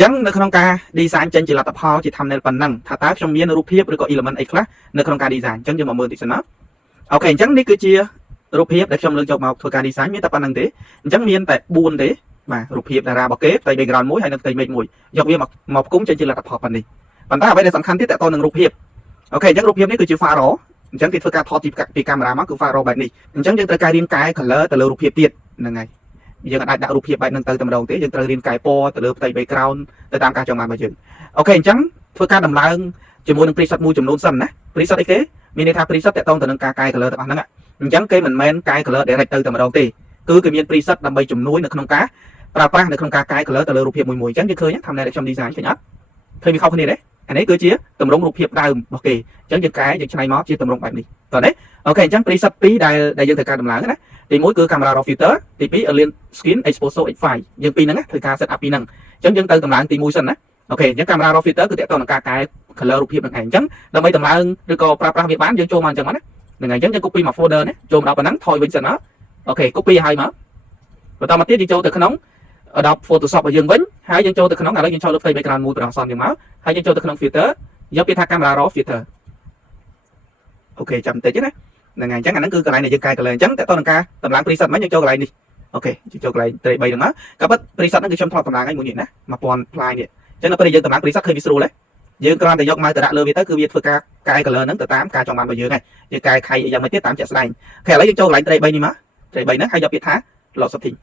ចឹងនៅក្នុងការ design ចេញជាលទ្ធផលជា thumbnail ប៉ុណ្ណឹងថាតើខ្ញុំមានរូបភាពឬក៏ element អីខ្លះនៅក្នុងការ design ចឹងយើងមកមើលតិចសិនណាអូខេអញ្ចឹងនេះគឺជារូបភាពដែលខ្ញុំលើកយកមកធ្វើការ design មានតែប៉ុណ្្នឹងទេអញ្ចឹងមានតែ4ទេបាទរូបភាពតារារបស់គេផ្ទៃ background មួយហើយនិងផ្ទៃ image មួយយកវាមកផ្គុំចេញជាលទ្ធផលប៉ុណ្នេះប៉ុន្តែអ្វីដែលសំខាន់ទៀតតទៅនឹងរូបភាពអូខេអញ្ចឹងរូបភាពនេះគឺជា file raw អញ្ចឹងគេធ្វើការថតពីកាមេរ៉ាមកគឺ file raw បែបនេះអញ្ចឹងយើងត្រូវការរៀនកែ color ទៅលើរូបភាពទៀតហ្នឹងហើយយើងអាចដាក់រូបភាពបែបហ្នឹងទៅតែម្ដងទេយើងត្រូវរៀនកែពណ៌ទៅលើផ្ទៃ background ទៅតាមការចង់បានរបស់យើងអូខេអញ្ចឹងធ្វើការដំឡើងជាមួយនឹង preset មួយចំនួនសិនណា preset អីគេមានន័យថា preset តទៅនឹងការកែ color ទាំងអស់ហ្នឹងអញ្ចឹងគេមិនមែនកែ color direct ទៅតែម្ដងទេគឺគេមាន preset ដើម្បីជំនួយនៅក្នុងការប្រើប្រាស់នៅក្នុងការកែ color ទៅលើរូបភាពមួយអញ្ចឹងយើងឃើញថាខ្ញុំ design ឃើញអត់ឃើញវាខុសគ្នាទេអានេះគឺជាទម្រង់រូបភាពដើមរបស់គេអញ្ចឹងយើងកែយើងច្នៃមកជាទម្រង់បែបនេះតើទេអូខេអញ្ចឹង preset 2ដែលយើងត្រូវការដំឡើងណាទី1គឺ camera raw filter ទី2 alien skin exposure x5 យើងពីរហ្នឹងធ្វើការ set up ពីហ្នឹងអញ្ចឹងយើងទៅដំឡើងទី1សិនណាអូខេអញ្ចឹង camera raw filter គឺទាក់ទងនឹងការកែ color រូបភាពហ្នឹងឯងអញ្ចឹងដើម្បីដំឡើងឬក៏ប្រើប្រាស់វាបានយើងចូលមកអញ្ចឹងណាហ្នឹងហើយអញ្ចឹងយើង copy មក folder នេះចូលមកដល់ប៉ុណ្ណឹងថយវិញសិនមកអូខេ copy ឲ្យមកបន្តមកទៀតយើងចូលទៅក្នុង Adobe Photoshop របស់យើងវិញហើយយើងចូលទៅក្នុងឥឡូវយើងចូលលើផ្ទៃ background មួយប្រអសនយើងមកហើយយើងចូលទៅក្នុង filter យកពាក្យថា camera raw filter អូខេចាំបន្តិចណាហ្នឹងហើយអញ្ចឹងអាហ្នឹងគឺកន្លែងដែលយើងកែ color អញ្ចឹងតើតើនឹងការតម្លើង preset មកយើងចូលកន្លែងនេះអូខេយើងចូលកន្លែង 3 ហ្នឹងមកក៏ប៉ុន្តែ preset ហ្នឹងគឺខ្ញុំថតតម្លើងឲ្យមួយនេះណា1000 ply នេះអញ្ចឹងនៅពេលដែលយើងតម្លើង preset ឃើញវាស្រួលទេយើងគ្រាន់តែយកមកទៅដាក់លើវាទៅគឺវាធ្វើការកែ color ហ្នឹងទៅតាមការចង់បានរបស់យើងហើយយើងកែខៃយ៉ាងម៉េចទៀតតាមជាក់ស្ដែងអូខេឥឡូវយើងចូលកន្លែង 3 នេះមក 3 ហ្នឹងហើយយកពាក្យថា load setting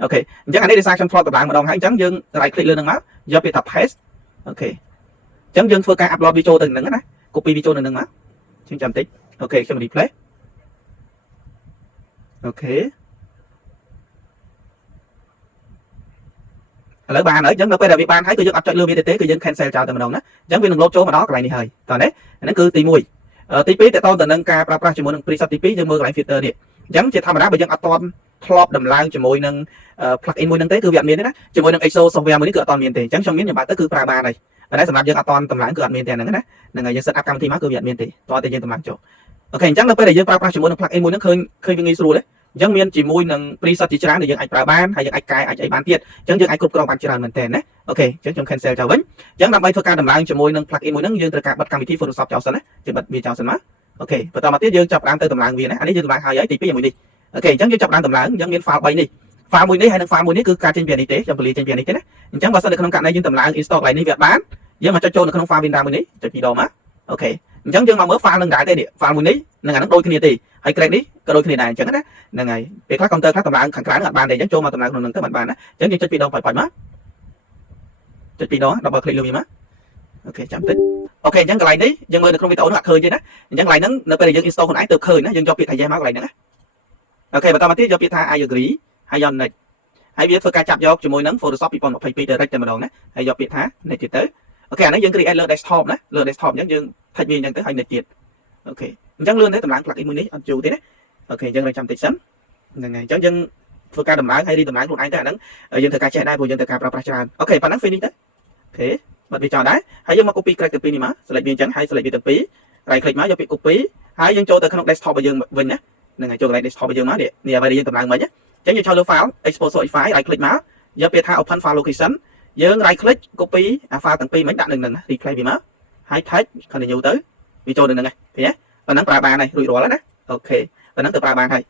អូខេអញ្ចឹងអានេះ design ខ្ញុំថតតម្លើងម្ដងហើយអញ្ចឹងយើង right click លើហ្នឹងមកយកពាក្យថា paste អូខេអញ្ចឹងយើងធ្វើការ upload វីដេអូទៅហ្នឹងណា copy វីដេអូនៅហ្នឹងមកខ្ញុំចាំតិចអូខេខ្ញុំ replay អូខេឥឡូវបានហើយអញ្ចឹងនៅពេលដែលវាបានហើយគឺយើងអត់ចុចលើវាទេគឺយើង cancel ចោលតែម្ដងណាអញ្ចឹងវានឹង load ចូលមកដល់កន្លែងនេះហើយតោះណាអាហ្នឹងគឺទី1ទី2តទៅទៅនឹងការប្រើប្រាស់ជាមួយនឹង preset ទី2យើងមើលកន្លែង filter នេះអញ្ចឹងជាធម្មតាបើយើងអត់ទាន់ធ្លាប់ដំឡើងជាមួយនឹង plugin មួយហ្នឹងទេគឺវាអត់មានទេណាជាមួយនឹង EXO software មួយនេះគឺអត់ទាន់មានទេអញ្ចឹងខ្ញុំមានខ្ញុំបើកទៅគឺប្រើបានហើយតែសម្រាប់យើងអត់ទាន់ដំឡើងគឺអត់មានទេហ្នឹងណាហ្នឹងហើយយើង set up កម្មវិធីមកគឺវាអត់មានទេតោះតែយើងដំឡើងចូលអូខេអញ្ចឹងនៅពេលដែលយើងប្រើប្រាស់ជាមួយនឹង plugin មួយហ្នឹងឃើញវាងាយស្រួលទេអញ្ចឹងមានជាមួយនឹង preset ជាច្រើនដែលយើងអាចប្រើបានហើយយើងអាចកែអាចអីបានទៀតអញ្ចឹងយើងអាចគ្រប់គ្រងបានច្រើនមែនតើណាអូខេអញ្ចឹងខ្ញុំ cancel ចោលវិញអញ្ចឹងដើម្បីធ្វើការដំឡើងជាមួយនឹង plugin មួយហ្នឹងយើងត្រូវការបិទកម្មវិធី Photoshop ចោលសិនណាយើងបិទវាចោលសិនមកអូខេបន្តមកទៀតយើងចាប់ដើមទៅដំឡើងវាណាអានេះយើងដំឡើងហើយទី2មួយនេះអូខេអញ្ចឹងយើងចាប់ដើមដំឡើងអញ្ចឹងមាន file 3នេះ file មួយនេះហើយនិង file មួយនេះគឺការចេញពីនេះទេខ្ញុំពលាចេញពីនេះទេណាអញ្ចឹងបើសិននៅក្នុងករណីយើងដំឡើង install កន្លែងនេះវាអត់បានយើងមកចុចចូលនៅក្នុង file Windows មួយនេះចុចពីរដងមកអូខេអញ្ចឹងយើងមកមើល file នឹងដែរទេនេះ file មួយនេះនឹងអានឹងដូចគ្នាទេហើយ grade នេះក៏ដូចគ្នាដែរអញ្ចឹងណាហ្នឹងហើយពេលខ្លះ counter ខ្លះដំឡើងខាងក្រៅអត់បានទេអញ្ចឹងចូលមកដំឡើងក្នុងនឹងទៅបានណាអញ្ចឹងយើងចុចពីរដងបាច់មកចុចពីរដង double click លើវាមកអូខេចាំតិចអូខេអញ្ចឹងកន្លែងនេះយើងមើលនៅក្នុងវីដេអូនោះអត់ឃើញទេណាអញ្ចឹងកន្លែងហ្នឹងនៅពេលដែលយើង install ខ្លួនឯងទៅឃើញណាយើងយកពាក្យថា yes មកកន្លែងហ្នឹងណាអូខេបន្តមកទៀតយកពាក្យថា I agree ហើយយក next ហើយវាធ្វើការចាប់យកជាមួយនឹង Photoshop 2022 direct តែម្ដងណាហើយយកពាក្យថា next ទៀតទៅអូខេអានេះយើង create លើ desktop ណាលើ desktop អញ្ចឹងយើង touch វាអញ្ចឹងទៅហើយ next ទៀតអូខេអញ្ចឹងលឿនទេតម្លើង plugin មួយនេះអត់យូរទេណាអូខេអញ្ចឹងរកចាំតិចសិនហ្នឹងហើយអញ្ចឹងយើងធ្វើការដំឡើងហើយរីដំឡើងខ្លួនឯងទៅអាហ្នឹងយើងធ្វើការចេះដែរព្រោះយើងត្រូវការប្រើប្រាស់ច្រើនអូខេប៉ុណ្ណឹង finish ទៅអូខេបាត់វាចោលដែរហើយយើងមក copy crack ទៅពីនេះមក select វាអញ្ចឹងហើយ select វាទៅពី right click មកយកពាក្យ copy ហើយយើងចូលទៅក្នុង desktop របស់យើងវិញណាហ្នឹងហើយចូលកន្លែង desktop របស់យើងមកនេះអ្វីដែលយើងដំឡើងមិញណាអញ្ចឹងយើងចូលលើ file exposure file right click មកយកពាក្យថា open file location យើង right click copy អា file ទាំងពីរមិញដាក់នឹងហ្នឹង replace វាមកហើយ type continue ទៅវាចូលនឹងហ្នឹងឃើញទេប៉ុណ្ណឹងប្រើបានហើយរួចរាល់ហើយណាអូខេប៉ុណ្ណឹងទៅប្រើបានហើយ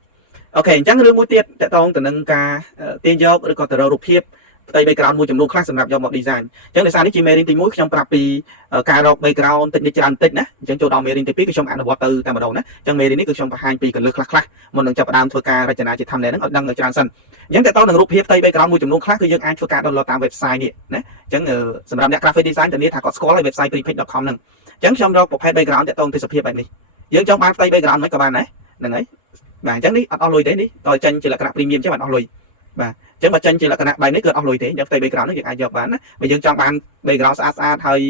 អូខេអញ្ចឹងរឿងមួយទៀតតកតងទៅនឹងការទាញយកឬក៏ទៅរករូបភាពផ្ទៃ background មួយចំនួនខ្លះសម្រាប់យកមក design អញ្ចឹងដោយសារនេះជាមេរៀនទី1ខ្ញុំប្រាប់ពីការរក background តិចនិចច្រើនតិចណាអញ្ចឹងចូលដល់មេរៀនទី2គឺខ្ញុំអនុវត្តទៅតែម្ដងណាអញ្ចឹងមេរៀននេះគឺខ្ញុំបង្ហាញពីកលឹះខ្លះមុននឹងចាប់ផ្ដើមធ្វើការរចនាជា thumbnail ហ្នឹងឲ្យដឹងនៅច្រើនសិនអញ្ចឹងតកតងនឹងរូបភាពផ្ទៃ background មួយចំនួនខ្លះគឺយើងអាចធ្វើការ download តាម website នេះណាអញ្ចឹងសម្រាប់អ្នក graphic design ទៅនេះថាគាត់ស្គាល់ហើយ website prepage.com ហ្នឹងអញ្ចឹងខ្ញុំរកប្រភេទ background តកតងទេសភាពបែបនេះយើងចង់បានផ្ទៃ background មិនក៏បានដែរហ្នឹងហើយបាទអញ្ចឹងនេះអត់អស់លុយទេនេះតើចេញជាលក្ខណៈ premium អញ្ចឹងអត់អស់លុយបាទអញ្ចឹងបើចេញជាលក្ខណៈបែបនេះគឺអស់លុយទេអញ្ចឹងផ្ទៃ background នេះយើងអាចយកបានណាបើយើងចង់បាន background ស្អាតហើយ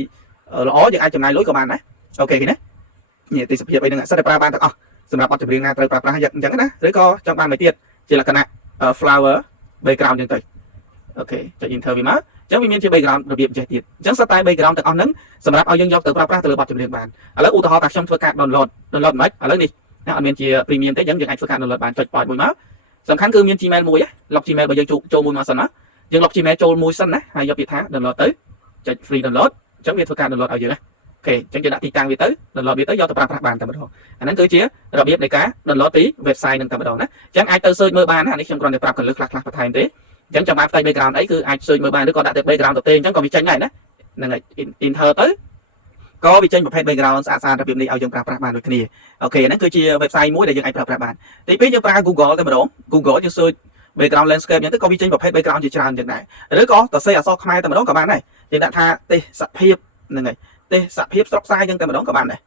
ល្អយើងអាចចំណាយលុយក៏បានដែរអូខេឃើញណានេះទេសភាពអីហ្នឹងសិតតែប្រើបានទាំងអស់សម្រាប់បទចម្រៀងណាត្រូវប្រើប្រាស់យ៉ាងអញ្ចឹងណាឬក៏ចង់បានមួយទៀតជាលក្ខណៈ flower background អញ្ចឹងទៅអូខេចុច enter វាមកអញ្ចឹងវាមានជា background របៀបចេះទៀតអញ្ចឹងសិតតែ background ទាំងអស់ហ្នឹងសម្រាប់ឲ្យយើងយកទៅប្រើប្រាស់ទៅលើបទចម្រៀងបានឥឡូវឧទាហរណ៍ថាខ្ញុំធ្វើការ download មិនឥឡូវនេះអត់មានជា premium ទេអញ្ចឹងយើងអាចធ្វើការ download បានចុច point មួយមកសំខាន់គឺមាន Gmail មួយ log Gmail បើយើងចូលមួយមកសិនណា យើងលុប Gmail ចូលមួយសិនណាហើយយកពាក្យថា download ទៅចុច free download អញ្ចឹងវាធ្វើការ download ឲ្យយើងណាអូខេអញ្ចឹងយើងដាក់ទីតាំងវាទៅ download វាទៅយកទៅប្រើប្រាស់បានតែម្ដងអាហ្នឹងគឺជារបៀបនៃការ download ពី website ហ្នឹងតែម្ដងណាអញ្ចឹងអាចទៅ search មើលបានណានេះខ្ញុំគ្រាន់តែប្រាប់កលឹះខ្លះៗបន្ថែមទេអញ្ចឹងចាំបាច់ផ្ទៃ background អីគឺអាច search មើលបានឬក៏ដាក់ទៅ background ទៅទេអញ្ចឹងក៏វាចេញដែរណាហ្នឹងហើយ enter ទៅក៏វាចេញប្រភេទ background ស្អាតៗរបៀបនេះឲ្យយើងប្រើប្រាស់បានដូចគ្នាអូខេហ្នឹងគឺជា website មួយដែលយើងអាចប្រើប្រាស់បានទី2យើងប្រើ Google តែម្ដង Google យើង search background landscape អញ្ចឹងទៅក៏វាចេញប្រភេទ background ជាច្រើនអញ្ចឹងដែរឬក៏សរសេរអក្សរខ្មែរតែម្ដងក៏បានដែរយើងដាក់ថាទេសភាពហ្នឹងហើយទេសភាពស្រុកខ្សែអញ្ចឹងតែម្ដងក៏បានដែរ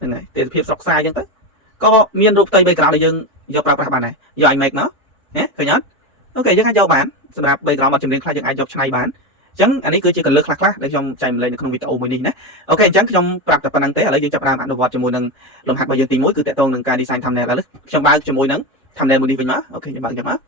ហ្នឹងហើយទេសភាពស្រុកខ្សែអញ្ចឹងទៅក៏មានរូបផ្ទៃ background ដែលយើងយកប្រើប្រាស់បានដែរយក iMac មកណាឃើញអត់អូខេយើងអាចយកបានសម្រាប់ background មកចម្រៀងខ្លះយើងអាចយកឆ្នៃបានអញ្ចឹងអានេះគឺជាកលឹះខ្លះៗដែលខ្ញុំចែកម្លែកនៅក្នុងវីដេអូមួយនេះណាអូខេអញ្ចឹងខ្ញុំប្រាប់តែប៉ុណ្្នឹងទេឥឡូវយើងចាប់ផ្ដើមអនុវត្តជាមួយនឹងលំហាត់របស់យើងទី1គឺតកតងនឹងការ design thumbnail ឥឡូវខ្ញុំបើកជាមួយនឹង thumbnail មួយនេះវិញមកអូខេខ្ញុំបើកយកម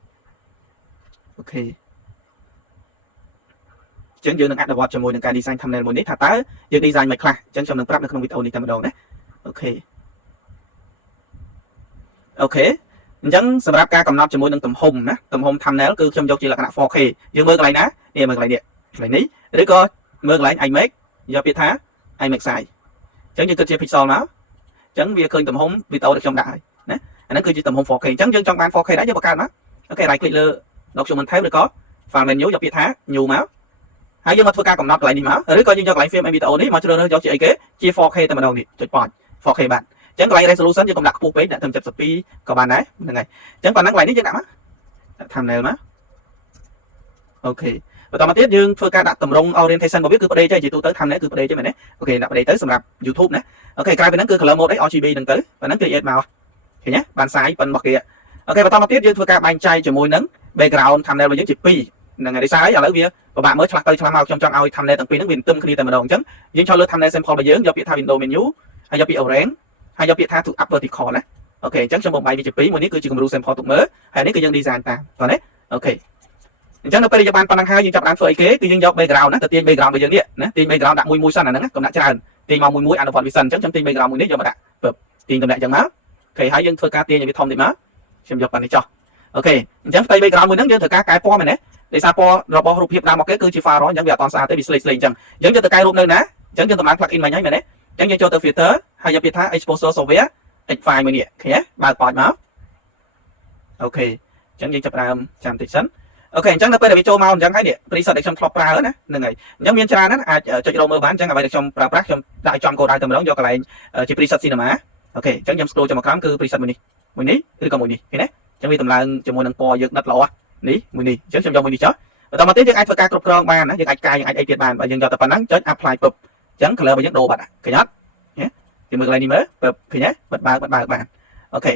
កអូខេអញ្ចឹងយើងនឹងអនុវត្តជាមួយនឹងការ design thumbnail មួយនេះថាតើយើង design មិនខ្លះអញ្ចឹងខ្ញុំនឹងប្រាប់នៅក្នុងវីដេអូនេះតែម្ដងណាអូខេអូខេអញ្ចឹងសម្រាប់ការកំណត់ជាមួយនឹងទំហំណាទំហំ thumbnail គឺខ្ញុំយកជាលក្ខណៈ 4K យើងមើលកន្លែងណានេះមើលកន្លែងនេះកន្លែងនេះឬក៏មើលកន្លែង iMac យកពាក្យថា iMac size អញ្ចឹងយើងគិតជា pixel មកអញ្ចឹងវាឃើញទំហំវីដេអូដែលខ្ញុំដាក់ហើយណាអាហ្នឹងគឺជាទំហំ 4K អញ្ចឹងយើងចង់បាន 4K ដែរយើងបង្កើតមកអូខេ right click លើ document tab ឬក៏ file menu យកពាក្យថា new មកហើយយើងមកធ្វើការកំណត់កន្លែងនេះមកឬក៏យើងយកកន្លែង frame វីដេអូនេះមកជ្រើសរើសយកជាអីគេជា 4K តែម្ដងនេះចុច point 4K បាទអញ្ចឹងកន្លែង resolution យើងកុំដាក់ខ្ពស់ពេកដាក់ត្រឹម72ក៏បានដែរហ្នឹងហើយអញ្ចឹងប៉ុណ្ណឹងកន្លែងនេះយើងដាក់មកដាក់ thumbnail មកអូខេបន្តមកទៀតយើងធ្វើការដាក់តម្រង orientation របស់វាគឺប្តេជ្ញាជាទូទៅ thumbnail គឺប្តេជ្ញាមែនទេអូខេដាក់ប្តេជ្ញាទៅសម្រាប់ YouTube ណាអូខេក្រៅពីហ្នឹងគឺ color mode អី RGB ហ្នឹងទៅប៉ុណ្ណឹង create មកឃើញទេបានសាយប៉ុនរបស់គេអូខេបន្តមកទៀតយើងធ្វើការបែងចែកជាមួយនឹង background thumbnail របស់យើងជា2ហ្នឹងហើយដោយសារឥឡូវវាពិបាកមើលឆ្លាស់ទៅឆ្លាស់មកខ្ញុំចង់ឲ្យ thumbnail ទាំងពីរហ្នឹងវាទន្ទឹមគ្នាតែម្ដងអញ្ចឹងយើងចូលលើ thumbnail sample របស់យើងយកពាក្យថា window menu ហើយយកពាក្យ orange ហើយយកពាក្យថា to up vertical ណាអូខេអញ្ចឹងខ្ញុំបំបែកវាជា2មួយនេះគឺជាគំរូ sample ទុកមើលហើយនេះគឺយើង design តាមតោះណាអូខេអញ្ចឹងនៅពេលយើងបានប៉ុណ្ណឹងហើយយើងចាប់បានធ្វើអីគេគឺយើងយក background ណាទៅទាញ background របស់យើងនេះណាទាញ background ដាក់មួយសិនអាហ្នឹងណាកុំដាក់ច្រើនទាញមកមួយអនុវត្តវាសិនអញ្ចឹងខ្ញុំទាញ background មួយនេះយកមកដាក់ពឹបទាញតម្លាក់អញ្ចឹងមកអូខេហើយយើងធ្វើការទាញឲ្យវាធំតិចមកខ្ញុំយកប៉ុណ្នេះចុះអូខេអញ្ចឹងផ្ទៃ background មួយហ្នឹងយើងធ្វើការកែពណ៌មែនទេដោយសារពណ៌របស់រូបភាពដើមមកគេគឺជា file raw អញ្ចឹងវាអត់តន់ស្អាតទេវាស្លេកអញ្ចឹងយើងយកទៅកែរូបនៅណាអញ្ចឹងយើងតម្លើង plug in មិញហើយមែនទេអញ្ចឹងយើងចូលទៅ filter ហើយយកពាក្យថា exposure software H file មួយនេះឃើញទេបើកពតមកអូខេអញ្ចឹងយើងចាប់ដើមចាំតិចសិនអូខេអញ្ចឹងនៅពេលដែលវាចូលមកអញ្ចឹងហើយនេះ preset ដែលខ្ញុំធ្លាប់ប្រើណាហ្នឹងហើយអញ្ចឹងមានច្រើនណាស់អាចចុចរកមើលបានអញ្ចឹងអ្វីដែលខ្ញុំប្រើប្រាស់ខ្ញុំដាក់ចំកូដៅតែម្ដងយកកន្លែងជា preset cinema អូខេអញ្ចឹងខ្ញុំ scroll ចូលមកក្រោមគឺ preset មួយនេះឬក៏មួយនេះឃើញទេអញ្ចឹងវាតម្លើងជាមួយនឹងពណ៌យើងដិតល្អនេះមួយនេះអញ្ចឹងខ្ញុំយកមួយនេះចុះបន្តមកទៀតយើងអាចធ្វើការគ្រប់គ្រងបានណាយើងអាចកែយើងអាចអីទៀតបានបើយើងយកតែប៉ុណ្ណឹងចុច apply ពឹបអញ្ចឹង color របស់យើងដូរបាត់ឃើញអត់គេមើលកន្លែងនេះមើលពឹបឃើញទេបិទបើកបានអូខេ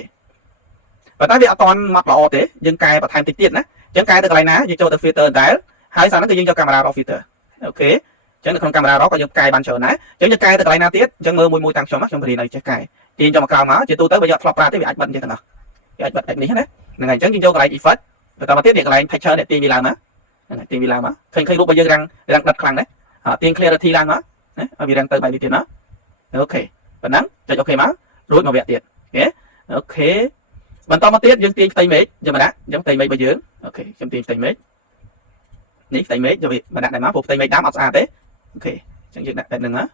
ប៉ុន្តែវាអត់ទាន់មកល្អទេយើងកែបន្ថែមតិចទៀតណាអញ្ចឹងកែទៅកន្លែងណាយើងចូលទៅ filter ដែរហើយsauហ្នឹងគឺយើងយកកាមេរ៉ា raw filter អូខេអញ្ចឹងនៅក្នុងកាមេរ៉ា raw ក៏យើងកែបានច្រើនដែរអញ្ចឹងយើងកែទៅកន្លែងណាទៀតអញ្ចឹងមើលមួយតាមខ្ញុំរៀនឲ្យចេះកែទាញចូលមកក្រោមមកជាទូទៅបើយកធ្លាប់ប្រើទេវាអាចបិទអញ្ចឹងទាំងអស់វាអាចបិទនេះណាហ្នឹងហើយអញ្ចឹងយើងយកកន្លែង effect បន្តមកទៀតនេះកន្លែង texture នេះទាញវាឡើងមកហ្នឹងហើយទាញវាឡើងមកឃើញរូបរបស់យើងរាំងដិតខ្លាំងណាស់ទាញ clarity ឡើងមកណាឲ្យវារាំងទៅបែបនេះទៀតណាអូខេប៉ុណ្ណឹងចុចអូខេមករួចមកវគ្គទៀតអូខេបន្តមកទៀតយើងទាញផ្ទៃមេឃយកមកដាក់អញ្ចឹងផ្ទៃមេឃរបស់យើងអូខេខ្ញុំទាញផ្ទៃមេឃនេះផ្ទៃមេឃយកវាមកដាក់ដែរមកព្រោះផ្ទៃមេឃដើមអត់ស្អាតទេអូខេអញ្ចឹងយើងដាក់បែបហ្នឹងណា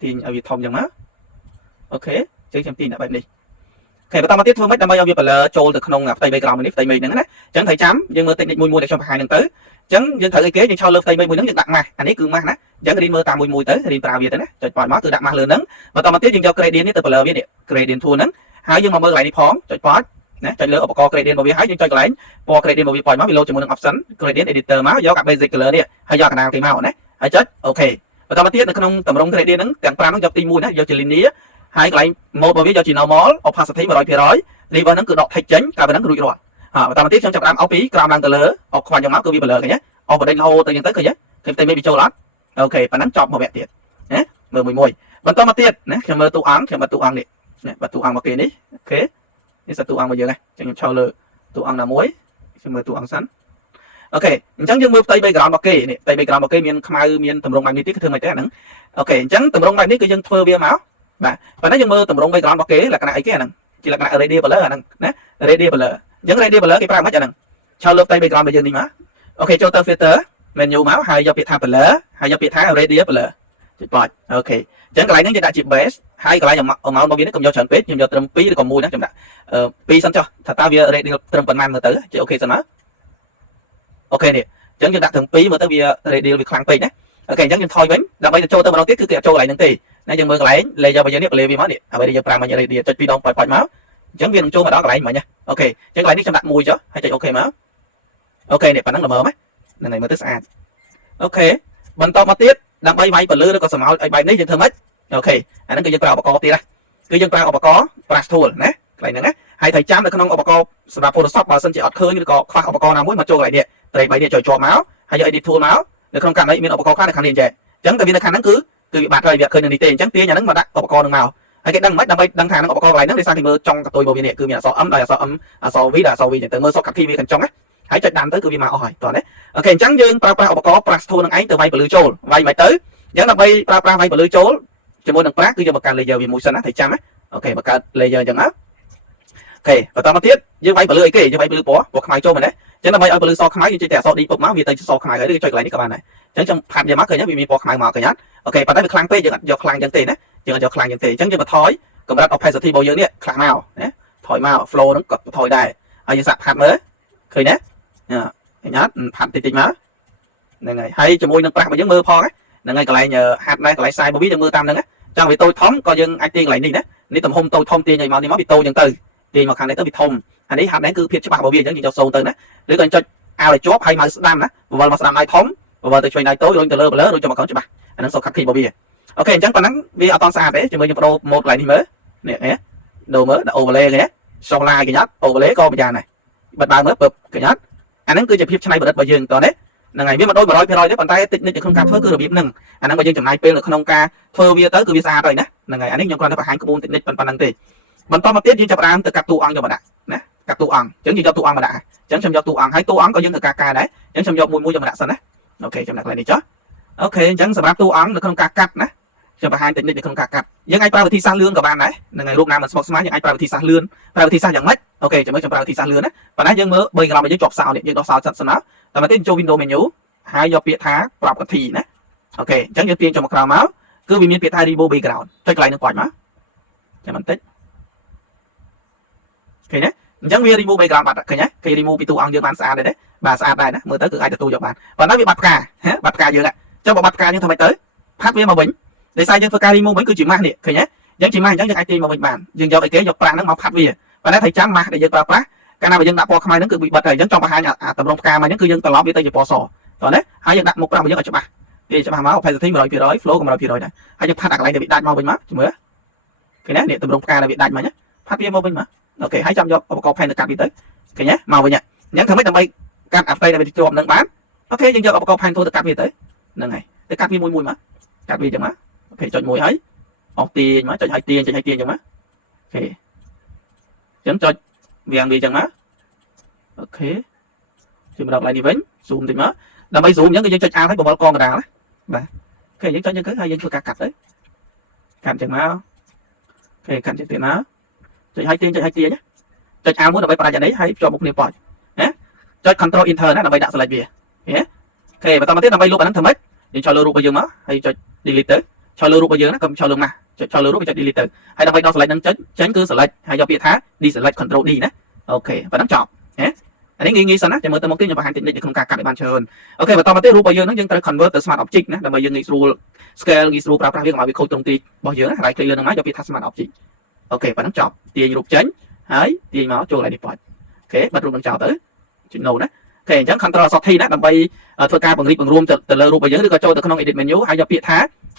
ទាញឲ្យវាធំអញ្ចឹងមកអូខេអញ្ចឹងខ្ញុំទាញដាក់បែបនេះអូខេបន្តមកទៀតធ្វើម៉េចដើម្បីឲ្យវា blur ចូលទៅក្នុងផ្ទៃ background នេះផ្ទៃមេឃហ្នឹងណាអញ្ចឹងត្រូវចាំយើងមើល technique មួយដែលខ្ញុំបង្ហាញហ្នឹងទៅអញ្ចឹងយើងត្រូវអីគេយើងឈរលើផ្ទៃមេឃមួយហ្នឹងយើងដាក់ម៉ាស់អានេះគឺម៉ាស់ណាអញ្ចឹងរៀនមើលតាមមួយទៅរៀនប្រើវាទៅណាចុចប៉តមកគឺដាក់ម៉ាស់លើហ្នឹងបន្តមកទៀតយើងយក gradient នេះទៅ blur វានេះ gradient tool ហ្នឹងហើយយើងមកមើលកន្លែងនេះផងចុចប៉តណាចុចលើឧបករណ៍ gradient របស់វាហើយយើងចុចកន្លែងពណ៌ gradient របស់វាប៉តមកវាលោតជាមួយនឹង option gradient editor មកយកអា basic color នេះហើយយកកណ្ដាលគេមកណាហើយចុចអូខេបន្តមកទៀតនៅក្នុងតម្រង gradient ហ្នឹងទាំង5ហ្នឹងយកទី1ណាយកជា linear ហើយកន្លែង mode របស់វាយកជា normal opacity 100% level ហ្នឹងគឺដក text ចេញតែប៉ុណ្ណឹងរួចរាល់បន្តមកទៀតខ្ញុំចាប់ផ្ដើមអោពីក្រោមឡើងទៅលើអោខ្វាញ់យកមកគឺវា blur ឃើញទេអោបដេញរហូតទៅអញ្ចឹងទៅឃើញទេឃើញផ្ទៃមេឃវាចូលអត់អូខេប៉ុណ្ណឹងចប់មកវគ្គទៀតណាមើលមួយបន្តមកទៀតណាខ្ញុំមើលតួអង្គខ្ញុំបិទតួអង្គនេះណាបិទតួអង្គមកគេនេះអូខេនេះសិតតួអង្គមកយើងហ្នឹងអញ្ចឹងខ្ញុំឈរលើតួអង្គណាមួយខ្ញុំមើលតួអង្គសិនអូខេអញ្ចឹងយើងមើលផ្ទៃ background របស់គេនេះផ្ទៃ background របស់គេមានខ្មៅមានតម្រងបែបនេះទៀតគឺធ្វើមិនទេអាហ្នឹងអូខេអញ្ចឹងតម្រងបែបនេះគឺយើងធ្វើវាមកបាទប៉ុន្តែយើងមើលតម្រង background របស់គេលក្ខណៈអីគេអាហ្នឹងជាលក្ខណៈ radial blur អាហ្នឹងណា radial blur អញ្ចឹង radial blur គេប្រើមិនអាហ្នឹង ឆោលើផ្ទៃ background របស់យើងនេះមកអូខេចូលទៅ filter menu មកហើយយកពាក្យថា blur ហើយយកពាក្យថា radius blur ចុចបត់អូខេអញ្ចឹងកន្លែងហ្នឹងយើងដាក់ជា base ហើយកន្លែង amount របស់វានេះកុំយកច្រើនពេកខ្ញុំយកត្រឹម2ឬក៏1ណាខ្ញុំដាក់2សិនចុះថាតើវា radius ត្រឹមប៉ុន្មានមើលទៅចុចអូខេសិនមកអូខេនេះអញ្ចឹងយើងដាក់ត្រឹម2មើលទៅវា radius វាខ្លាំងពេកណាអូខេអញ្ចឹងខ្ញុំថយវិញដើម្បីទៅចូលទៅម្ដងទៀតគឺគេអត់ចូលកន្លែងហ្នឹងទេណាយើងមើលកន្លែង layer របស់យើងនេះ layer វាមកនេះអ្វីដែលយើងប្រើមក radius ចុច2ដងប៉ោចមកអញ្ចឹងវានឹងចូលមកដល់កន្លែងមិញណាអូខេអញ្ចឹងកន្លែងនេះខ្ញុំដាក់1ចុះហើយចុចអូខេមកអូខេនេះប៉ណ្ណឹងល្មមហ្នឹងហើយមើលទៅស្អាតអូខេបន្តមកទៀតដើម្បីវាយពលឺឬក៏សម្អោចឲ្យបែបនេះយើងធ្វើម៉េចអូខេអាហ្នឹងគឺយើងប្រើឧបករណ៍ទៀតណាគឺយើងប្រើឧបករណ៍ brush tool ណាកន្លែងហ្នឹងណាហើយត្រូវចាំនៅក្នុងឧបករណ៍សម្រាប់ Photoshop បើសិនជាអត់ឃើញឬក៏ខ្វះឧបករណ៍ណាមួយមកចូលកន្លែងនេះត្រេកបែបនេះចូលជាប់មកហើយយក edit tool មកនៅក្នុងករណីមានឧបករណ៍ខ្លះនៅខាងនេះចេះអញ្ចឹងតែវានៅខាងហ្នឹងគឺវាបាត់ហើយវាអត់ឃើញនៅនេះទេអញ្ចឹងទាញអាហ្នឹងមកដាក់ឧបករណ៍ហ្នឹងមកហើយគេដឹងមិនដើម្បីដឹងថានឹងឧបករណ៍កន្លែងហ្នឹងដោយសារគេមើលចុងកតុយរបស់វានេះគឺមានអក្សរ M ដោយអក្សរ M អក្សរ V ដោយអក្សរ V អញ្ចឹងទៅមើល shortcut key វាកញ្ចុងណាហើយចុចដាំទៅគឺវាមកអស់ហើយតោះណាអូខេអញ្ចឹងយើងប្រើប្រាស់ឧបករណ៍ brush tool នឹងឯងទៅវាយពលឺចូលវាយមិនទៅអញ្ចឹងដើម្បីប្រើប្រាស់វាយពលឺចូលជាមួយនឹង brush គឺយើងបង្កើត layer វាមួយសិនណាត្រូវចាំណាអូខេបង្កើត layer អញ្ចឹងណាអូខេបន្តមកទៀតយើងវាយពលឺអីគេយើងវាយពលឺពណ៌ខ្មៅចូលមែនទេអញ្ចឹងដើម្បីឲ្យពលឺសខ្មៅយើងចុចតែអក្សរ D ពុកមកវាទៅសខ្មៅហើយឬចុចកន្លែងនេះក៏បានដែរអញ្ចឹងខ្ញុំផាត់យកមកឃើញវាមានពណ៌ខ្មៅមកឃើញអត់អូខេប៉ុន្តែវាខ្លាំងពេកយើងអត់យកខ្លាំងអញ្ចឹងទេណាយើងអត់យកខ្លាំងអញ្ចឹងទេអញ្ចឹងយើងបន្ថយកម្រិត opacity របស់យើងនេះខ្លាំងមកណាថយមក flow ហ្នឹងក៏បន្ថយដែរហើយយើងសាក់ផាត់មើលឃើញណាឃើញអត់ផាត់តិចមកហ្នឹងហើយហើយជាមួយនឹងប្រាក់របស់យើងមើលផងហ្នឹងហើយកន្លែងហាត់ដែរកន្លែង size របស់វាយើងមើលតាមហ្នឹងចង់វាតូចធំក៏យើងអាចទាញកន្លែងនេះណានេះទំហំតូចធំទាញឲ្យមកនេះមកវាតូចអញ្ចឹងទៅទាញមកខាងនេះទៅវាធំអានេះហាត់ដែរគឺភាពច្បាស់របស់វាអញ្ចឹងយើងយក0ទៅណាឬក៏ចុចឲ្យជាប់ហើយមកស្ដាំណាបវល់មកស្ដាំឲ្យធំបវល់ទៅឆ្វេងដៃតូចរុញទៅលើរុញទៅមកកោនច្បាស់អាហ្នឹង shortcut key របស់វាអូខេអញ្ចឹងប៉ុណ្ណឹងវាអត់តស្អាតទេជាមួយយើងបដូរ mode កន្លែងនេះមើលនេះដូរមើលដាក់ overlay គេណា solar គេញ៉ាត់ overlay ក៏ម្យ៉ាងដែរបិទបើមើលពឹបគេញ៉ាត់អាហ្នឹងគឺជាភាពច្នៃប្រឌិតរបស់យើងតោះណាហ្នឹងហើយវាមិនដូច 100%ទេប៉ុន្តែតិចនិចនៅក្នុងការធ្វើគឺរបៀបហ្នឹងអាហ្នឹងបើយើងចំណាយពេលនៅក្នុងការធ្វើវាទៅគឺវាស្អាតហើយណាហ្នឹងហើយអានេះខ្ញុំគ្រាន់តែបង្ហាញក្បួនតិចនិចប៉ុណ្ណឹងទេបន្តមកទៀតយើងចាប់ផ្ដើមទៅកាត់តួអង្គយកមកដាក់ណាកាត់តួអង្គអញ្ចឹងយើងយកតួអង្គមកដាក់អញ្ចឹងខ្ញុំយកតួអង្គហើយតួអង្គក៏យើងត្រូវការកែដែរអញ្ចឹងខ្ញុំយកមួយយកមកដាក់សិនណាអូខេខ្ញុំដាក់កន្លែងនេះចុះអូខេអញ្ចឹងសម្រាប់តួអង្គនៅក្នុងការកាត់ណាខ្ញុំបង្ហាញតិចនិចនៅក្នុងការកាត់យើងអាចប្រើវិធីសាស្ត្រលឿនក៏បានដែរហ្នឹងហើយរូបណាមិនស្មុគស្មាញយើងអាចប្រើវិធីសាស្ត្រលឿនប្រើវិធីសាស្ត្រយ៉ាងម៉េចអូខេចាំមើលខ្ញុំប្រើវិធីសាស្ត្រលឿនណាប៉ុន្តែយើងមើល3ក្រាមយើងជាប់សោនេះយើងដោះសោសិនណាតែមកទៀតចូល Windows menu ហើយយកពាក្យថា property ណាអូខេអញ្ចឹងយើងទាញចូលមកក្រោមមកគឺវាមានពាក្យថា remove background ចុចកន្លែងនឹងគាត់មកចាំបន្តិចឃើញទេអញ្ចឹងវា remove background បាត់ឃើញទេគេ remove ពីតួអង្គយើងបានស្អាតដែរទេបាទស្អាតដែរណាមើលទៅគឺអាចទទួលយកបានប៉ុន្តែវាបាត់ផ្កាបាត់ផ្កាយើងអញ្ចឹងបើបាត់ផ្កាយើងធ្វើម៉េចទៅផាត់វាមកវិញដោយសារយើងធ្វើការ remove វិញគឺជាម៉ាស់នេះឃើញទេយើងជាម៉ាស់អញ្ចឹងយើងអាចទាញមកវិញបានយើងយកអីគេយកប្រាក់ហ្នឹងមកផាត់វាប៉ុន្តែត្រូវចាំម៉ាស់ដែលយើងប្រើប្រាស់កាលណាបើយើងដាក់ពណ៌ខ្មៅហ្នឹងគឺវាបិទហើយអញ្ចឹងចង់បង្ហាញអាតម្រងផ្កាមកអញ្ចឹងគឺយើងត្រឡប់វាទៅជាពណ៌សតោះណាហើយយើងដាក់មុខប្រាក់របស់យើងឲ្យច្បាស់វាច្បាស់មក opacity 100% flow ក៏ 100%ដែរហើយយើងផាត់អាកន្លែងដែលវាដាច់មកវិញមកជំរឿឃើញទេនេះតម្រងផ្កាដែលវាដាច់មិញផាត់វាមកវិញមកអូខេហើយចាំយកឧបករណ៍ pen ទៅកាត់វាទៅឃើញទេមកវិញអញ្ចឹងធ្វើម៉េចដើម្បីកាត់អាផ្ទៃដែលវាជាប់នឹងបានអូខេយើងយកឧបករណ៍ pen tool ទៅកាត់វាទៅហ្នឹងហើយទៅកាត់វាមួយមកកាត់វាអញ្ចឹងមកអូខេចុចមួយហើយអស់ទាញមកចុចឲ្យទាញចុចឲ្យទាញអញ្ចឹងមកអូខេអញ្ចឹងចុចវាងវាអញ្ចឹងមកអូខេជួយមកដល់កន្លែងនេះវិញ zoom តិចមកដើម្បី zoom អញ្ចឹងគឺយើងចុច alt ហើយបវល់កងកណ្ដាលណាបាទអូខេយើងចុចអញ្ចឹងទៅហើយយើងធ្វើការកាត់ទៅកាត់អញ្ចឹងមកអូខេកាត់អញ្ចឹងទៀតមកចុចឲ្យទាញចុចឲ្យទាញចុច alt មួយដើម្បីបរាជអានេះហើយភ្ជាប់មុខគ្នាប៉ោចណាចុច control enter ណាដើម្បីដាក់ select វាអូខេបន្តមកទៀតដើម្បីលុបអាហ្នឹងធ្វើម៉េចយើងចូលលើរូបរបស់យើងមកហើយចុច delete ទៅចូលលើរូបរបស់យើងណាកុំចូលលើម៉ាស់ចុចចូលលើរូបចុច delete ទៅហើយដើម្បីដល់ select ហ្នឹងចេញគឺ select ហើយយកពាក្យថា deselect control D ណាអូខេប៉ុណ្ណឹងចប់ណាអានេះងាយៗសិនណាចាំមើលទៅមុខទៀតខ្ញុំបង្ហាញតិចនិចនៅក្នុងការកាត់ឲ្យបានច្រើនអូខេបន្តមកទៀតរូបរបស់យើងហ្នឹងយើងត្រូវ convert ទៅ smart object ណាដើម្បីយើងងាយស្រួល scale ងាយស្រួលប្រើប្រាស់វាកុំឲ្យវាខូចត្រង់ទីរបស់យើងណាហើយ click លើហ្នឹងមកយកពាក្យថា smart object អូខេប៉ុណ្ណឹងចប់ទាញរូបចេញហើយទាញមកចូលឲ្យនេះប៉ោចអូខេបិទរូបហ្នឹងចោលទៅចុច no ណាអូខេអញ្ចឹង control Alt T ណាដើម្បីធ្វើការបង្រៀបបង្រួមទៅលើរូបរបស់យើងឬក៏ចូលទៅក្នុង edit menu ហើយយកពាក្យថា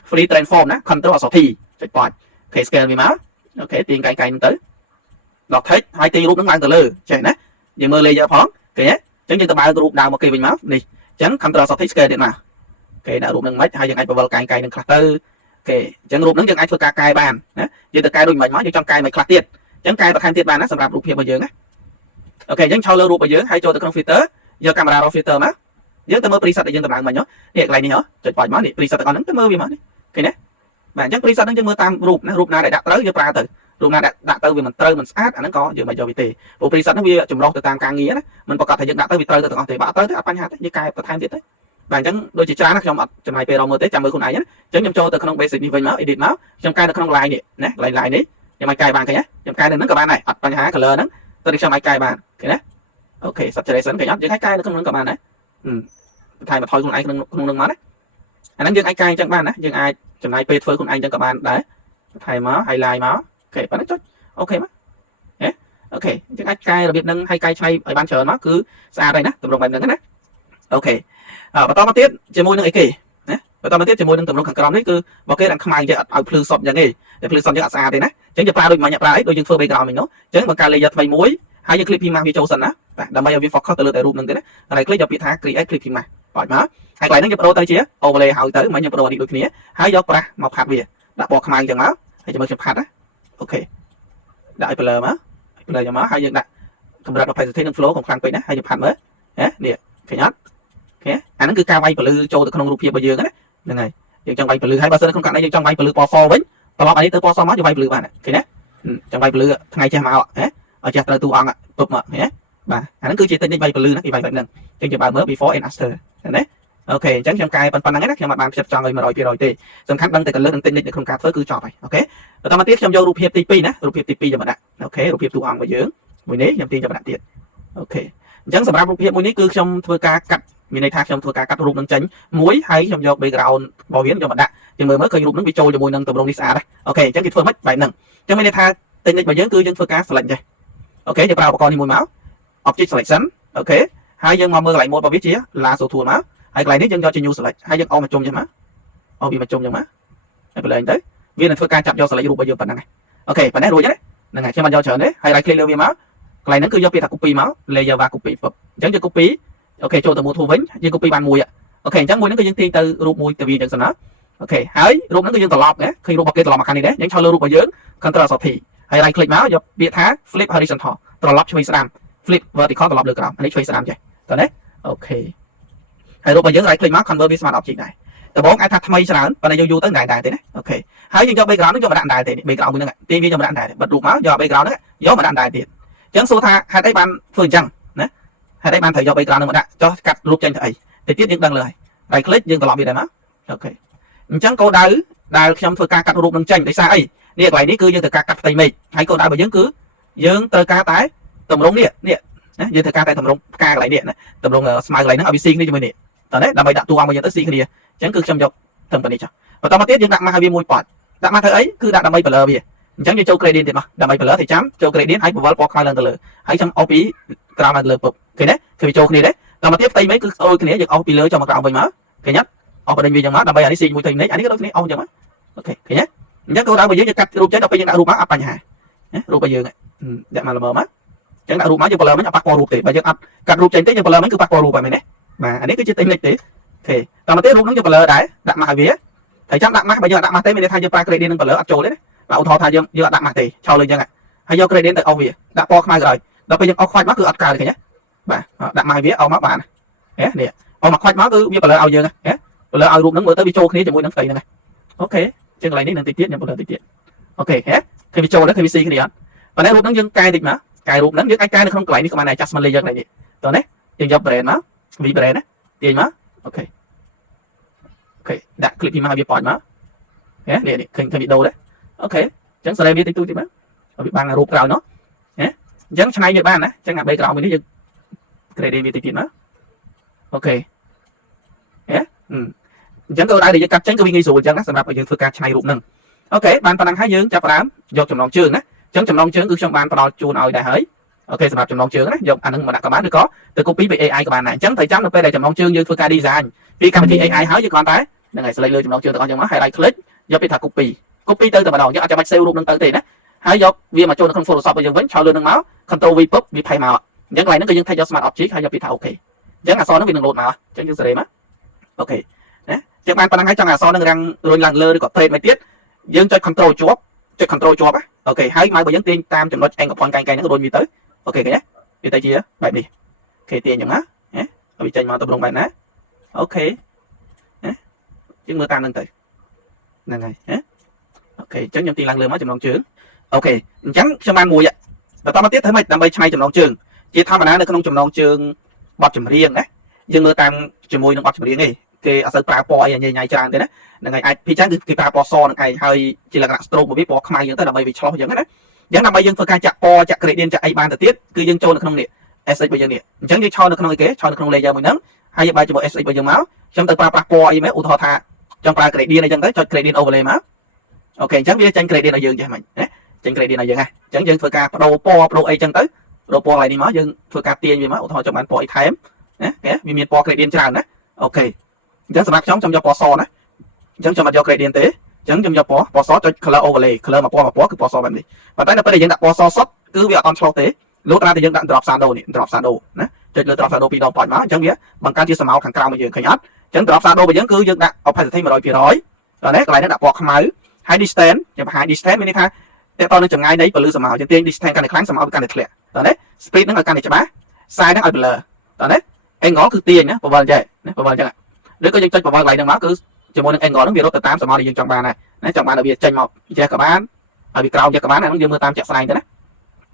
free transform ណា control Alt T ចុចប៉ោចអូខេ scale វាមកអូខេទាញកែងហ្នឹងទៅដល់ text ហើយទាញរូបហ្នឹងឡើងទៅលើចេះណាយើងមើល layer ផងឃើញទេអញ្ចឹងយើងទៅបើករូបដើមមកគេវិញមកនេះអញ្ចឹង control Alt T scale ទៀតមកអូខេដាក់រូបហ្នឹងមិនហើយយើងអាចបវល់កែងហ្នឹងខ្លះទៅអូខេអញ្ចឹងរូបហ្នឹងយើងអាចធ្វើការកែបានណាយើងទៅកែដូចមិនមកយើងចង់កែមិនខ្លះទៀតអញ្ចឹងកែបន្ថែមទៀតបានណាសម្រាប់រូបភាពរបស់យើងណាអូខេអញ្ចឹងចូលលើរូបរបស់យើងហើយចូលទៅក្នុង filter យកកាមេរ៉ា raw filter មកយើងទៅមើល preset ដែលយើងតម្លើងមិញនេះកន្លែងនេះចុចប៉ោចមកនេះ preset ទាំងអស់ហ្នឹងទៅមើលវាមកនេះឃើញទេបាទអញ្ចឹង preset ហ្នឹងយើងមើលតាមរូបណារូបណាដែលដាក់ត្រូវយើងប្រើទៅ រូបណាដាក់ទៅវាមិនត្រូវមិនស្អាតអាហ្នឹងក៏យើងមិនយកវាទេព្រោះ preset ហ្នឹងវាចម្រុះទៅតាមការងារណាមិនប្រកាសថាយើងដាក់ទៅវាត្រូវទៅទាំងអស់ទេបើអត់ត្រូវទេអត់បញ្ហាទេយើងកែបន្ថែមទៀតទេបាទអញ្ចឹងដូចជាច្រើនណាខ្ញុំអត់ចំណាយពេលរកមើលទេចាំមើលខ្លួនឯងណាអញ្ចឹងខ្ញុំចូលទៅក្នុង basic នេះវិញមក edit មកខ្ញុំកែនៅក្នុង line នេះណា line នេះខ្ញុំអាចកែបានឃើញណាខ្ញុំកែនៅហ្នឹងក៏បានដែរអត់បញ្ហា color ហ្នឹងទៅខ្ញុំអាចកែបានឃើញណាអូខេ saturation ឃើញអត់យើងអាចកែនៅក្នុងហ្នឹងក៏បានដែរបន្ថែមបន្ថយខ្លួនឯងក្នុងហ្នឹងមកណាអាហ្នឹងយើងអាចកែអញ្ចឹងបានណាយើងអាចចំណាយពេលធ្វើខ្លួនឯងអញ្ចឹងក៏បានដែរបន្ថែមមក highlight មកអូខេប៉ុណ្ណឹងចុចអូខេមកអូខេយើងអាចកែរបៀបហ្នឹងហើយកែឆ្នៃឲ្យបានច្រើនមកគឺស្អាតហើយណាទម្រង់បែបហ្នឹងណាអូខេបន្តមកទៀតជាមួយនឹងអីគេណាបន្តមកទៀតជាមួយនឹងទម្រង់ខាងក្រោមនេះគឺបើគេដាក់ខ្មៅចេះអត់ឲ្យភ្លឺសុតអញ្ចឹងទេតែភ្លឺសុតយើងអត់ស្អាតទេណាអញ្ចឹងយើងប្រើដូចមិនប្រើអីដូចយើងធ្វើ background វិញនោះអញ្ចឹងបង្កើត layer ថ្មីមួយហើយយើង click ពី mask វាចូលសិនណាបាទដើម្បីឲ្យវា focus ទៅលើតែរូបហ្នឹងទេណាហើយ click យកពាក្យថា create click ពី mask បាច់មកហើយកន្លែងហ្នឹងយើងបដូរទៅជា overlay ហើយទៅមិនយើងបដូរនេះដូចគ្នាហើយយកប្រាស់មកផាត់វាដាក់ពណ៌ខ្មៅអញ្ចឹងមកហើយចាំមើលខ្ញុំផាត់ណាអូខេដាក់ឲ្យ blur មកblur យកមកហើយយើងដាក់កម្រិត opacity និង flow ของខ្លាំងពេកណាហើយយើងផាត់មើលណានេះឃើញអត់អូខេអាហ្នឹងគឺការវាយពលឺចូលទៅក្នុងរូបភាពរបស់យើងណាហ្នឹងហើយយើងចង់វាយពលឺហើយបើសិនក្នុងករណីយើងចង់វាយពលឺពណ៌សវិញត្រឡប់អានេះទៅពណ៌សមកយើងវាយពលឺបានឃើញណាចង់វាយពលឺថ្ងៃចេះមកហ៎ឲ្យចេះត្រូវតួអង្គពុបមកឃើញណាបាទអាហ្នឹងគឺជា technique វាយពលឺណាគេវាយបែបហ្នឹងអញ្ចឹងយើងបើមើល before and after ណាអូខេអញ្ចឹងខ្ញុំកែប៉ុណ្ណឹងណាខ្ញុំអត់បានផ្ចិតផ្ចង់ឲ្យ 100% ទេសំខាន់ដឹងតែ color និង technique នៅក្នុងការធ្វើគឺចប់ហើយអូខេបន្តមកទៀតខ្ញុំយករូបភាពទី2ណារូបភាពទី2យកមកដាក់អូខេរូបភាពតួអង្គរបស់យើងមួយនេះខ្ញុំទាញយកមកដាក់ទៀតអូខេអញ្ចឹងសម្រាប់រូបភាពមួយនេះគឺខ្ញុំធ្វើការកាត់មានន័យថាខ្ញុំធ្វើការកាត់រូបនឹងចេញមួយហើយខ្ញុំយក background របស់វាយកមកដាក់យើងមើលឃើញរូបនឹងវាចូលជាមួយនឹងទម្រង់នេះស្អាតអូខេអញ្ចឹងគេធ្វើម៉េចបែបហ្នឹងអញ្ចឹងមានន័យថា technique របស់យើងគឺយើងធ្វើការ select ចេះអូខេយើងប្រើឧបករណ៍នេះមួយមក object selection អូខេហើយយើងមកមើលកន្លែង mode របស់វាជា lasso tool មកហើយកន្លែងនេះយើងយកជា new select ហើយយើងអោមកជុំចឹងមកអោវាមកជុំចឹងមកហើយបើឡើងទៅវានឹងធ្វើការចាប់យក select រូបរបស់យើងប៉ុណ្ណឹងអូខេប៉ុណ្ណេះរួចហើយហ្នឹងហើយខ្ញុំបានយកច្រើនទេហើយ right click លើវាមកកន្លែងហ្នឹងគឺយកពាក្យថា copy មក layer và copy ពុបអញ្ចឹងយើង copy អូខេចូលទៅ mode tool វិញយើង copy បានមួយអូខេអញ្ចឹងមួយហ្នឹងគឺយើងទាញទៅរូបមួយទៅវាអញ្ចឹងសិនណាអូខេហើយរូបហ្នឹងគឺយើងត្រឡប់ណាឃើញរូបរបស់គេត្រឡប់មកខាងនេះដែរយើងឆោលើរូបរបស់យើង Ctrl Alt T ហើយ right click មកយកពាក្យថា flip horizontal ត្រឡប់ឆ្វេងស្ដាំ flip vertical ត្រឡប់លើក្រោមអានេះឆ្វេងស្ដាំចេះតើណាអូខេហើយរូបរបស់យើង right click មក convert វា smart object ដែរតើបងអាចថាថ្មីច្រើនប៉ុន្តែយើងយូរទៅមិនដែរទេណាអូខេហើយយើងយក background ហ្នឹងយកមកដាក់ដែរទេ background មួយហ្នឹងទាញវាយកមកដាក់ដែរបិទរូបមកយក background ហ្នឹងយកមកដាក់ដែរទៀតអញ្ចឹងសួរថាហេតុអីបានធ្វើអញ្ចឹងណាហេតុអីបានត្រូវយក background ហ្នឹងមកដាក់ចុះកាត់រូបចេញទៅអីទៅទៀតយើងដឹងលើហើយ right click យើងត្រឡប់វាដែរមកអូខេអញ្ចឹងគោលដៅដែលខ្ញុំធ្វើការកាត់រូបហ្នឹងចេញដោយសារអីនេះកន្លែងនេះគឺយើងត្រូវការកាត់ផ្ទៃមេឃហើយគោលដៅរបស់យើងគឺយើងត្រូវការតែតម្រងនេះណាយើងត្រូវការតែតម្រងផ្កាកន្លែងនេះណាតម្រងស្មៅកន្លែងហ្នឹងឲ្យវាស៊ីគ្នាជាមួយនេះតើណាដើម្បីដាក់តួអង្គរបស់យើងទៅស៊ីគ្នាអញ្ចឹងគឺខ្ញុំយកត្រឹមប៉ុណ្នេះចុះបន្តមកទៀតយើងដាក់មកឲ្យវាមួយប៉តដាក់មកធ្វើអីគឺដាក់ដើម្បី blur វាអញ្ចឹងយើងចូល gradient ទៀតមកដើម្បី blur thìចាំចូល gradient ហើយ bevel ពណ៌ខ្មៅឡើងទៅលើហើយខ្ញុំអោពីក្រោមមកលើពុបឃើញទេគឺវាចូលគ្នាទេដល់មកទៀតផ្ទៃមេឃគឺអូគ្នាយើងអោពីលើចូលមកក្រោមវិញមកឃើញទេអោបដេញវាអញ្ចឹងមកដើម្បីអានេះស៊ីមួយផ្ទៃនេះអានេះក៏ដូចគ្នាអោអញ្ចឹងមកអូខេឃើញទេអញ្ចឹងគោលដៅរបស់យើងកាត់រូបចេញដល់ពេលយើងដាក់រូបមកអត់បញ្ហាណារូបរបស់យើងដាក់មកល្មមមកអញ្ចឹងដាក់រូបមកយើង blur មិញអត់ប៉ះពាល់រូបទេបើយើងអត់កាត់រូបចេញទេយើង blur មិញគឺប៉ះពាល់រូបហើយមែនទេបាទអានេះគឺជា technique ទេអូខេដល់មកទៀតរូបហ្នឹងយើង blur ដែរដាក់មកឲ្យវាហើយចាំដាក់មកបើយើងអត់ដាក់មកទេមានន័យថាយើងប្រើ gradient នឹង blur អត់ចូលទេណាបាទឧទាហរណ៍ថាយើងអត់ដាក់មកទេឆោលើអញ្ចឹងហើយយក gradient ទៅអស់វាដាក់ពណ៌ខ្មៅក្រោយដល់ពេលយើងអស់ខ្វាច់មកគឺអត់កើតទេឃើញទេបាទដាក់មកវាអស់មកបាននេះអស់មកខ្វាច់មកគឺវា blur ឲ្យយើងblur ឲ្យរូបហ្នឹងមើលទៅវាចូលគ្នាជាមួយនឹងផ្ទៃហ្នឹងអូខេជាងកន្លែងនេះនឹងតិចទៀតខ្ញុំ blur តិចទៀតអូខេឃើញវាចូលដែរឃើញវាស៊ីគ្នាអត់ប៉ុន្តែរូបហ្នឹងយើងកែតិចមកកែរូបហ្នឹងយើងអាចកែនៅក្នុងកន្លែងនេះក៏បានដែរ adjustment layer កន្លែងនេះតោះណាយើងយក brand មក V brand ណាទាញមកអូខេដាក់ click ពីមកឲ្យវាប៉ោចមកនេះឃើញវីដេអូដែរអូខេអញ្ចឹងសេរីវាតិចតួចទៀតមកវាបានរូបក្រោយនោះអញ្ចឹងឆ្នៃវាបានណាអញ្ចឹងអា background មួយនេះយើង gradient វាតិចទៀតមកអូខេអញ្ចឹងគោលដៅដែលយើងកាត់ចេញគឺវាងាយស្រួលអញ្ចឹងណាសម្រាប់ឲ្យយើងធ្វើការឆ្នៃរូបហ្នឹងអូខេបានប៉ុណ្ណឹងហើយយើងចាប់ផ្ដើមយកចំណងជើងណាអញ្ចឹងចំណងជើងគឺខ្ញុំបានផ្ដល់ជូនឲ្យដែរហើយអូខេសម្រាប់ចំណងជើងណាយកអាហ្នឹងមកដាក់ក៏បានឬក៏ទៅ copy ពី AI ក៏បានដែរអញ្ចឹងត្រូវចាំនៅពេលដែលចំណងជើងយើងធ្វើការ design ពីកម្មវិធី AI ហើយយើងគ្រាន់តែហ្នឹងហើយ select លើចំណងជើងទាំងអស់ចឹងមកហើយ right click យកពាក្យថា copy ទៅតែម្ដងយើងអត់ចាំបាច់ save រូបហ្នឹងទៅទេណាហើយយកវាមកចូលនៅក្នុង Photoshop របស់យើងវិញឆោលើនឹងមក Ctrl V ពុបវាផេះមកអញ្ចឹងកន្លែងហ្នឹងគឺយើងថែយក Smart Object ហើយយកពាក្យថា OK អញ្ចឹងអក្សរហ្នឹងវានឹង load មកអញ្ចឹងយើងសេរីមកអូខេណាយើងបានប៉ុណ្ណឹងហើយចង់អក្សរហ្នឹងរាំងរុញឡើងលើឬក៏ trade មកទៀតយើងចុច Ctrl ជាប់ចុច Ctrl ជាប់អូខេហើយមកបើយើងទាញតាមចំណុច anchor point កែងហ្នឹងរុញវាទៅអូខេឃើញទេវាទៅជាបែបនេះអូខេទាញអញ្ចឹងណាឲ្យវាចេញមកតម្រង់បែបណាអូខេយើងមើលតាមហ្នឹងទៅហ្នឹងហើយអូខេអញ្ចឹងខ្ញុំទាញឡើងលើមកចំណងជើង អូខេអញ្ចឹងខ្ញុំបានមួយបន្តមកទៀតធ្វើម៉េចដើម្បីឆ្នៃចំណងជើងជាធម្មតានៅក្នុងចំណងជើងបទចម្រៀងណាយើងមើលតាមជាមួយនឹងបទចម្រៀងឯងគេអត់សូវប្រើពណ៌អីញ៉ៃច្រើនទេណាហ្នឹងហើយអាចពីចឹងគឺគេប្រើពណ៌សនឹងឯងហើយជាលក្ខណៈ stroke របស់វាពណ៌ខ្មៅចឹងទៅដើម្បីវាឆ្លោះចឹងណាអញ្ចឹងដើម្បីយើងធ្វើការចាក់ពណ៌ចាក់ gradient ចាក់អីបានទៅទៀតគឺយើងចូលនៅក្នុងនេះ SX របស់យើងនេះអញ្ចឹងយើងឆោនៅក្នុងអីគេឆោនៅក្នុង layer មួយហ្នឹងហើយយើងបែរជាមួយ SX របស់យើងមកខ្ញុំទៅប្រើប្រាស់ពណ៌អីមែនឧទាហរណ៍ថាចង់ប្រើ gradient អីចឹងទៅចុច gradient overlay មកអូខេអញ្ចឹងវាចេញ gradient ឲ្យយើងចេះមិញណាចេញ gradient ឲ្យយើងហ่ะអញ្ចឹងយើងធ្វើការបដូរពណ៌បដូរអីចឹងទៅបដូរពណ៌ឲ្យនេះមកយើងធ្វើការទាញវាមកឧទាហរណ៍ចង់បានពណ៌អីថែមណាគេវាមានពណ៌ gradient ច្រើនណាអូខេអញ្ចឹងសម្រាប់ខ្ញុំយកពណ៌សណាអញ្ចឹងខ្ញុំអត់យក gradient ទេអញ្ចឹងខ្ញុំយកពណ៌សចុច color overlay color មកពណ៌គឺពណ៌សបែបនេះប៉ុន្តែដល់ពេលដែលយើងដាក់ពណ៌សសុទ្ធគឺវាអត់អន់ឆ្លោះទេលោកតាយើងដាក់ drop shadow នេះ drop shadow ណាចុចលើ drop shadow ពីរដងប៉ុចមកអញ្ចឹងវាបង្កើតជាស្រមោលខាងក្រៅមកយើងឃើញអត់អញ្ចឹង drop shadow របស់យើងគឺយើងដាក់ opacity 100%ដល់នេះកន្លែងនេះដាក់ពណ៌ខ្មៅហើយ distance យើងបង្ហាញ distance មានន័យថាតើតើនឹងចម្ងាយនៃពលឺស្រមោលយើងទាញ distance កាន់តែខ្លាំងស្រមោលវាកាន់តែធ្លាក់ដល់នេះ speed ហ្នឹងឲ្យកាន់តែច្បាស់ size ហ្នឹងឲ្យ blur ដល់នេះ angle គឺទាញណាបវលចេះណាបវលអញ្ចឹងឬក៏យើងចុចបវលកន្លែងហ្នឹងមកគឺជាមួយនឹង angle ហ្នឹងវារត់ទៅតាមស្រមោលដែលយើងចង់បានដែរណាចង់បានឲ្យវាចេញមកចេះក៏បានឲ្យវាក្រោមចេះក៏បានអាហ្នឹងយើងមើលតាមជាក់ស្ដែងទៅណ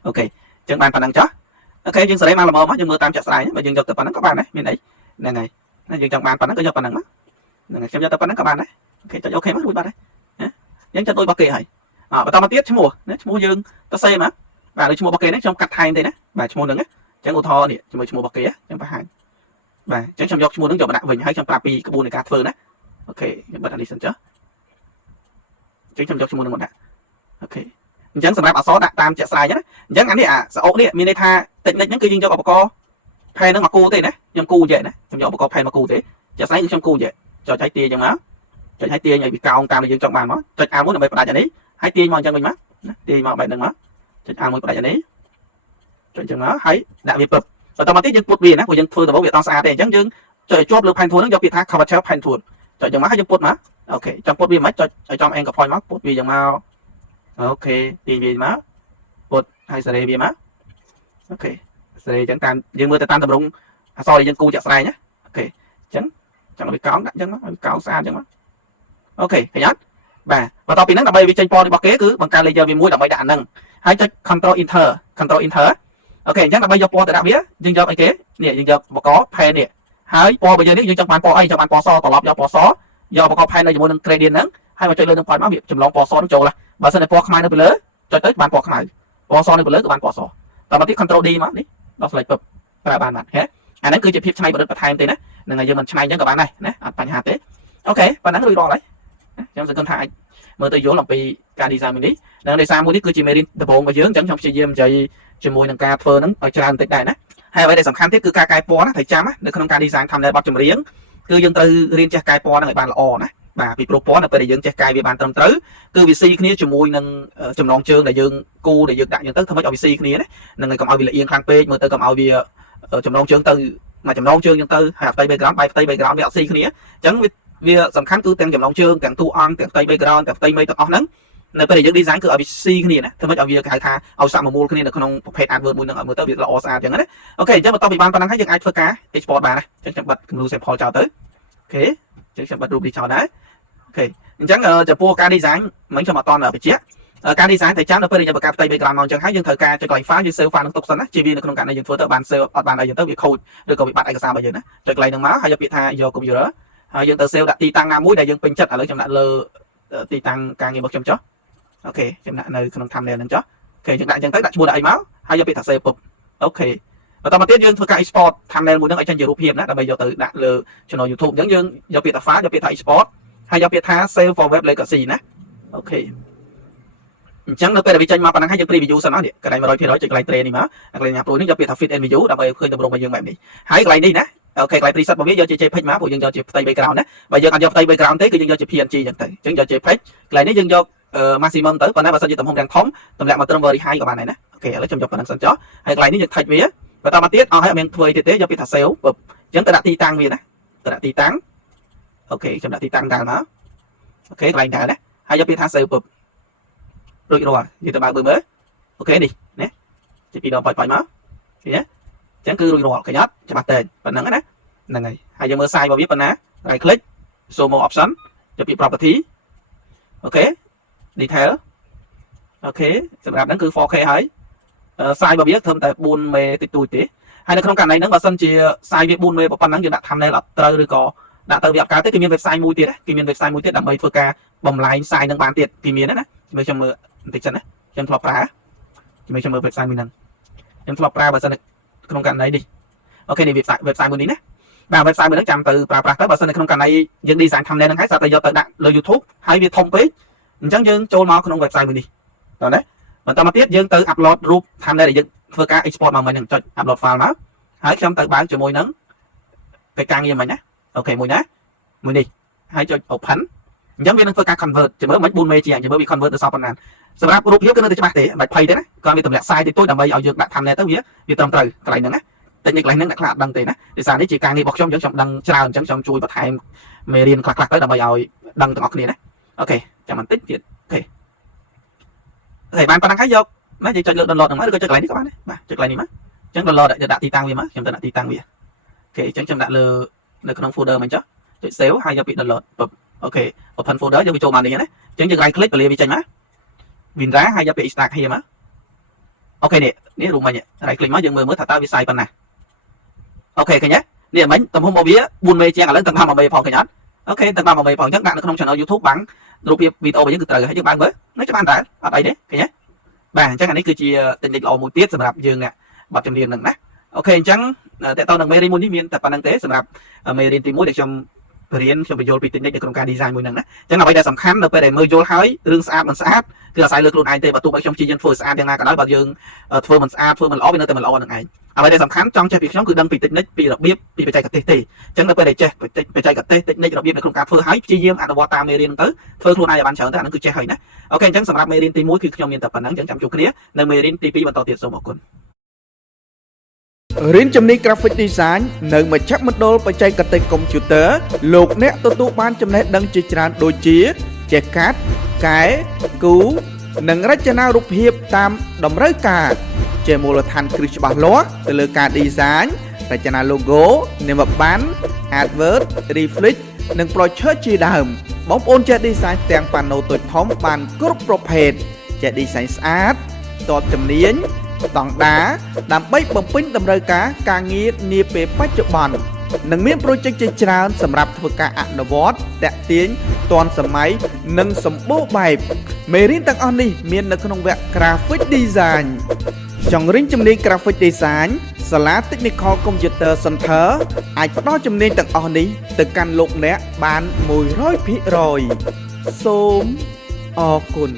ាអូខេអញ្ចឹងបានប៉ុណ្ណឹងចុះអូខេយើងសេរីមកល្មមមកយើងមើលតាមជាក់ស្ដែងបើយើងយកទៅប៉ុណ្ណឹងក៏បានដែរមានអីហ្នឹងហើយណាយើងចង់បានប៉ុណ្ណឹងក៏យកប៉ុណ្ណឹងមកហ្នឹងហើយខ្ញុំយកទៅប៉ុណ្ណឹងក៏បានដែរអូខេចុចអូខេមករួចបាត់ហើយណាយើងចុចដូចរបស់គេហើយបន្តមកទៀតឈ្មោះណាឈ្មោះយើងទៅសេមកបាទដូចឈ្មោះរបស់គេនេះខ្ញុំកាត់ថែមទេណាបាទឈ្មោះហ្នឹងអញ្ចឹងឧទាហរណ៍នេះជាមួយឈ្មោះរបស់គេខ្ញុំបង្ហាញបាទអញ្ចឹងខ្ញុំយកឈ្មោះហ្នឹងយកមកដាក់វិញហើយខ្ញុំប្រាប់ពីក្បួននៃការធ្វើណាអូខេខ្ញុំបិទអានេះសិនចុះអញ្ចឹងខ្ញុំយកឈ្មោះហ្នឹងមកដាក់អូខេអញ្ចឹងសម្រាប់អក្សរដាក់តាមជាក់ស្ដែងណាអញ្ចឹងអានេះអាសអុកនេះមានន័យថាតិចនិចហ្នឹងគឺយើងយកឧបករណ៍ផែនហ្នឹងមកគូទេណាខ្ញុំគូចេះណាខ្ញុំយកឧបករណ៍ផែនមកគូទេជាក់ស្ដែងគឺខ្ញុំគូចេះចុចឲ្យទាញអញ្ចឹងមកចុចឲ្យទាញឲ្យវាកោងតាមដែលយើងចង់បានមកចុច A1 ដើម្បីផ្ដាច់អានេះហើយទាញមកអញ្ចឹងវិញមកណាទាញមកបែបហ្នឹងមកចុច A1 ផ្ដាច់អានេះចុចអញ្ចឹងមកហើយដាក់វាពឹបបន្តមកទៀតយើងពុតវាណាព្រោះយើងធ្វើដំបូងវាអត់ស្អាតទេអញ្ចឹងយើងចុចឲ្យជាប់លើផែនធួនហ្នឹងយកពាក្យថា curvature ផែនធួនចុចអញ្ចឹងមកហើយយើងពុតមកអូខេចង់ពុតវាមិនចុចឲ្យចំ angle point មកពុតវាអញ្ចឹងមកអូខេទាញវាមកពុតហើយសេរីវាមកអូខេសេរីអញ្ចឹងតាមយើងមើលទៅតាមតម្រងអក្សរដែលយើងគូចាក់ស្ដែងណាអូខេអញ្ចឹងចង់ឲ្យវាកោងដាក់អញ្ចឹងមកឲ្យកោងស្អាតអញ្ចឹងមកអូខេឃើញអត់បាទបន្តពីហ្នឹងដើម្បីវាចេញពណ៌របស់គេគឺបង្កើត layer វាមួយដើម្បីដាក់អាហ្នឹងហើយចុច control enter អូខេអញ្ចឹងដើម្បីយកពណ៌ទៅដាក់វាយើងយកអីគេនេះយើងយកឧបករណ៍ pen នេះហើយពណ៌របស់យើងនេះយើងចង់បានពណ៌អីចង់បានពណ៌សត្រឡប់យកពណ៌សយកឧបករណ៍ pen នៅជាមួយនឹង gradient ហ្នឹងហើយមកចុចលើនឹង point មកវាចម្លងពណ៌សនឹងចូលឡាបើសិនតែពណ៌ខ្មៅនៅពីលើចុចទៅបានពណ៌ខ្មៅពណ៌សនៅពីលើក៏បានពណ៌សតមកទៀត control D មកនេះដល់ select ពឹបប្រើបានហ៎អាហ្នឹងគឺជាភាពច្នៃប្រឌិតបន្ថែមទេណាហ្នឹងហើយយើងមិនច្នៃអញ្ចឹងក៏បានដែរណាអត់បញ្ហាទេអូខេប៉ុណ្ណឹងរួចរាល់ហើយខ្ញុំសង្ឃឹមថាអាចមើលទៅយល់អំពីការ design នេះនឹង design មួយនេះគឺជាមេរៀនដំបូងរបស់យើងអញ្ចឹងខ្ញុំព្យាយាមនិយាយជាមួយនឹងការធ្វើហ្នឹងឲ្យច្រើនបន្តិចដែរណាហើយអ្វីដែលសំខាន់ទៀតគឺការកែពណ៌ណាត្រូវចាំណានៅក្នុងការ design thumbnail បទចម្រៀងគឺយើងត្រូវរៀនចេះកែពណ៌ហ្នឹងឲ្យបានល្អណាបាទពីព្រោះពណ៌នៅពេលដែលយើងចេះកែវាបានត្រឹមត្រូវគឺវាស៊ីគ្នាជាមួយនឹងចំណងជើងដែលយើងគូដែលយើងដាក់យើងទៅធ្វើម៉េចឲ្យវាស៊ីគ្នាណានឹងឲ្យកុំឲ្យវាលៀងខ្លាំងពេកមើលទៅកុំឲ្យវាចំណងជើងទៅមកចំណងជើងយើងទៅហើយផ្ទៃ background បែបផ្ទៃ background វាអត់ស៊ីគ្នាអញ្ចឹងវាសំខាន់គឺទាំងចំណងជើងទាំងតួអង្គទាំងផ្ទៃ background ទាំងផ្ទៃមេទាំងអស់ហ្នឹងនៅពេលដែលយើង design គឺឲ្យវាស៊ីគ្នាណាធ្វើម៉េចឲ្យវាគេហៅថាឲ្យសាក់មូលគ្នានៅក្នុងប្រភេទ advert មួយហ្នឹងឲ្យមើលទៅវាល្អស្អាតអញ្ចឹងណាអូខេអញ្ចឹងបន្ទាប់ពីបានប៉ុណ្ណឹងហើយយើងអាចធ្វើការ export បានណាអញ្ចឹងខ្ញុំបិទគំរូ sample ចោលទៅអូខេអញ្ចឹងខ្ញុំបិទរូបនេះចោលដែរអូខេអញ្ចឹងចំពោះការ design មិញខ្ញុំអត់តបញ្ជាក់ការ design តែចាំនៅពេលដែលយើងបង្កើតផ្ទៃ background មកអញ្ចឹងហើយយើងត្រូវការចុចកន្លែង file យើង save file នឹងទុកសិនណាជាវានៅក្នុងការដែលយើងធ្វើទៅបាន save អត់បានឲ្យយើងទៅវា code ឬក៏វាបាត់ឯកសាររបស់យើងណាចុចកន្លែងហ្នឹងមកហើយយកពាក្យថាយក computer ហើយយើងទៅ save ដាក់ទីតាំងណាមួយដែលយើងពេញចិត្តឥឡូវខ្ញុំដាក់លើទីតាំងការងាររបស់ខ្ញុំចុះអូខេខ្ញុំដាក់នៅក្នុង thumbnail ហ្នឹងចុះអូខេយើងដាក់អញ្ចឹងទៅដាក់ឈ្មោះដាក់អីមកហើយយកពាក្យថា save ពុបអូខេបន្តមកទៀតយើងធ្វើការ export thumbnail មួយហ្នឹងឲ្យចេញជារូបភាពណាដើម្បីយកទៅដាក់លើ channel YouTube អញ្ចឹងយើងយកពាក្យថា file យកពាក្យថា export ហើយយកពាក្យថា save for web legacy ណាអូខេអញ្ចឹងនៅពេលដែលវាចេញមកប៉ុណ្ណឹងហើយយើង preview សិនណានេះកន្លែង 100% ចុចកន្លែង tray នេះមកកន្លែង upload នេះយកពាក្យថា fit and view ដើម្បីឃើញទម្រង់របស់យើងបែបនេះហើយកន្លែងនេះណាអូខេកន្លែង preset របស់វាយកជា JPEG មកព្រោះយើងយកជាផ្ទៃ background ណាបើយើងអត់យកផ្ទៃ background ទេគឺយើងយកជា PNG អញ្ចឹងទៅអញ្ចឹងយក JPEG កន្លែងនេះយើងយក maximum ទៅប៉ុន្តែបើសិនជាទំហំយ៉ាងធំទម្លាក់មកត្រឹម very high ក៏បានដែរណាអូខេឥឡូវខ្ញុំយកប៉ុណ្ណឹងសិនចុះហើយកន្លែងនេះយើង touch វាបន្តមកទៀតអស់ហើយអត់មានធ្វើអីទៀតទេយកពាក្យថា save ពឹបអញ្ចឹងទៅដាក់ទីតាំងវាណាទៅដាក់ទីតាំងអូខេខ្ញុំដាក់ទីតាំងដើមមកអូខេកន្លែងដើមណាហើយយកពាក្យថា save ពឹបរួចរាល់យើងទៅបើកមើលអូខេនេះណាជិះពីដងប៉ោចមកឃើញទេអញ្ចឹងគឺរួចរាល់ឃើញអត់ច្បាស់តើប៉ុណ្ណឹងណាហ្នឹងហើយយើងមើល size របស់វាប៉ុណ្ណា right click show more option យកពាក្យ property អូខេ detail អូខេសម្រាប់ហ្នឹងគឺ 4K ហើយsize របស់វាធ្វើតែ 4 មេតិចតួចទេហើយនៅក្នុងករណីហ្នឹងបើសិនជា size វា 4 មេប៉ុណ្ណឹងយើងដាក់ thumbnail អត់ត្រូវឬក៏ដាក់ទៅវាអត់កើតទេគេមាន website មួយទៀតគេមាន website មួយទៀតដើម្បីធ្វើការបំលែង size ហ្នឹងបានទៀតគេមានណាខ្ញុំមើលបន្តិចសិនណាខ្ញុំធ្លាប់ប្រើខ្ញុំមើល website មួយហ្នឹងខ្ញុំធ្លាប់ប្រើបើសិនក្នុងករណីនេះអូខេនេះ website មួយនេះណាបាទ website មួយហ្នឹងចាំទៅប្រើប្រាស់ទៅបើសិននៅក្នុងករណីយើង design thumbnail ហ្នឹងហើយស្អាតតែយកទៅដាក់លើ YouTube ហើយវាធំពេកអញ្ចឹងយើងចូលមកក្នុង website មួយនេះតោះណាបន្តមកទៀតយើងទៅ upload រូប thumbnail ដែលយើងធ្វើការ export មកមិញហ្នឹងចុច upload file មកហើយខ្ញុំទៅបើកជាមួយនឹងកិច្ចការងារមិញណាអូខេមួយណាមួយនេះហើយចុច open អញ្ចឹងវានឹងធ្វើការ convert ជាមួយមិន 4 មេជាងជាមួយវា convert ទៅសពប៉ុណ្ណាសម្រាប់រូបភាពគឺនៅតែច្បាស់ទេមិនភ័យទេណាគាត់វាទម្លាក់ size តិចតួចដើម្បីឲ្យយើងដាក់ thumbnail ទៅវាត្រឹមត្រូវកន្លែងហ្នឹងណាតែនេះកន្លែងហ្នឹងអ្នកខ្លះអត់ដឹងទេណាដោយសារនេះជាការងាររបស់ខ្ញុំខ្ញុំដឹងច្រើនអញ្ចឹងខ្ញុំជួយបន្ថែមមេរៀនខ្លះៗទៅដើម្បីឲ្យដឹងទាំងអស់គ្នាណាអូខេចាំបន្តិចទៀតអូខេបានប៉ុណ្ណឹងហើយយកណាយើងចុចលើ download ហ្នឹងមកឬក៏ចុចកន្លែងនេះក៏បានដែរបាទចុចកន្លែងនេះមកអញ្ចឹង download ដាក់ទីតាំងវាមកខ្ញុំទៅដាក់ទីតាំងវាអូខេអញ្ចឹងខ្ញុំដាក់លើនៅក្នុង folder មកចុះចុច save ហើយយកពី download អូខេ open folder យកវាចូលមកនេះណាអញ្ចឹងយើង right click ពលាវាចេញមក Winra ហើយយកពី extract here មកអូខេនេះរូបមិញ right click មកយើងមើលថាតើវា size ប៉ុណ្ណាអូខេឃើញទេនេះមិញទំហំរបស់វា 4 មេជាងឥឡូវទាំងបាន1មេផងឃើញអត់អូខេទាំងបាន1មេផងអញ្ចឹងដាក់នៅក្នុង channel YouTube បាំងរូបភាពវីដេអូរបស់យើងគឺត្រូវហើយយើងបើកមើលនៅច្បាស់តែអត់អីទេឃើញទេបាទអញ្ចឹងអានេះគឺជា technique ល្អមួយទៀតសម្រាប់យើងអ្នកបទចម្រៀងហ្នឹងណាអូខេអញ្ចឹងតើតើនឹងមេរៀនមួយនេះមានតែប៉ុណ្្នឹងទេសម្រាប់មេរៀនទី1ដែលខ្ញុំរៀនខ្ញុំបញ្យល់ពី technique នៅក្នុងការ design មួយហ្នឹងណាអញ្ចឹងអ្វីដែលសំខាន់នៅពេលដែលមើលយល់ហើយរឿងស្អាតមិនស្អាតគឺអាស្រ័យលើខ្លួនឯងទេបើទោះបីខ្ញុំព្យាយាមធ្វើស្អាតយ៉ាងណាក៏ដោយបើយើងធ្វើមិនស្អាតធ្វើមិនល្អវានៅតែមិនល្អនឹងឯងអ្វីដែលសំខាន់ចង់ចេះពីខ្ញុំគឺដឹងពី technique ពីរបៀបពីបច្ចេកទេសទេអញ្ចឹងនៅពេលដែលចេះបច្ចេកទេស technique របៀបនៅក្នុងការធ្វើហើយព្យាយាមអនុវត្តតាមមេរៀនទៅធ្វើខ្លួនឯងឲ្យបានច្រើនទៅអានឹងគឺចេះហើយណាអូខេអញ្ចឹងសម្រាប់មេរៀនទី1គឺខ្ញុំមានតែប៉ុណ្្នឹងអញ្ចឹងចាំជួបគ្នានៅមេរៀនទី2បន្តទៀតសូមអរគុណរៀនជំនាញ Graphic Design នៅមជ្ឈមណ្ឌលបច្ចេកទេសកុំព្យូទ័រលោកអ្នកទទួលបានចំណេះដឹងជាច្រើនដូចជាចេះកាត់កែគូរនិងរចនារូបភាពតាមតម្រូវការជាមូលដ្ឋានគ្រឹះច្បាស់លាស់ទៅលើការ design រចនា logo នាមប័ណ្ណ advert reflex និង brochure ជាដើមបងប្អូនចេះ design ទាំងប៉ាណូតូចធំបានគ្រប់ប្រភេទចេះ design ស្អាតតបជំនាញស្តង់ដារដើម្បីបំពេញតម្រូវការងារនាពេលបច្ចុប្បន្ននិងមាន project ជាច្រើនសម្រាប់ធ្វើការអនុវត្តតាក់ទាញទាន់សម័យនិងសម្បូរបែបមេរៀនទាំងអស់នេះមាននៅក្នុងវគ្គ Graphic Design ចង់រៀនជំនាញ Graphic Design សាលា Technical Computer Center អាចផ្ដល់ជំនាញទាំងអស់នេះទៅកាន់លោកអ្នកបាន 100% សូមអរគុណ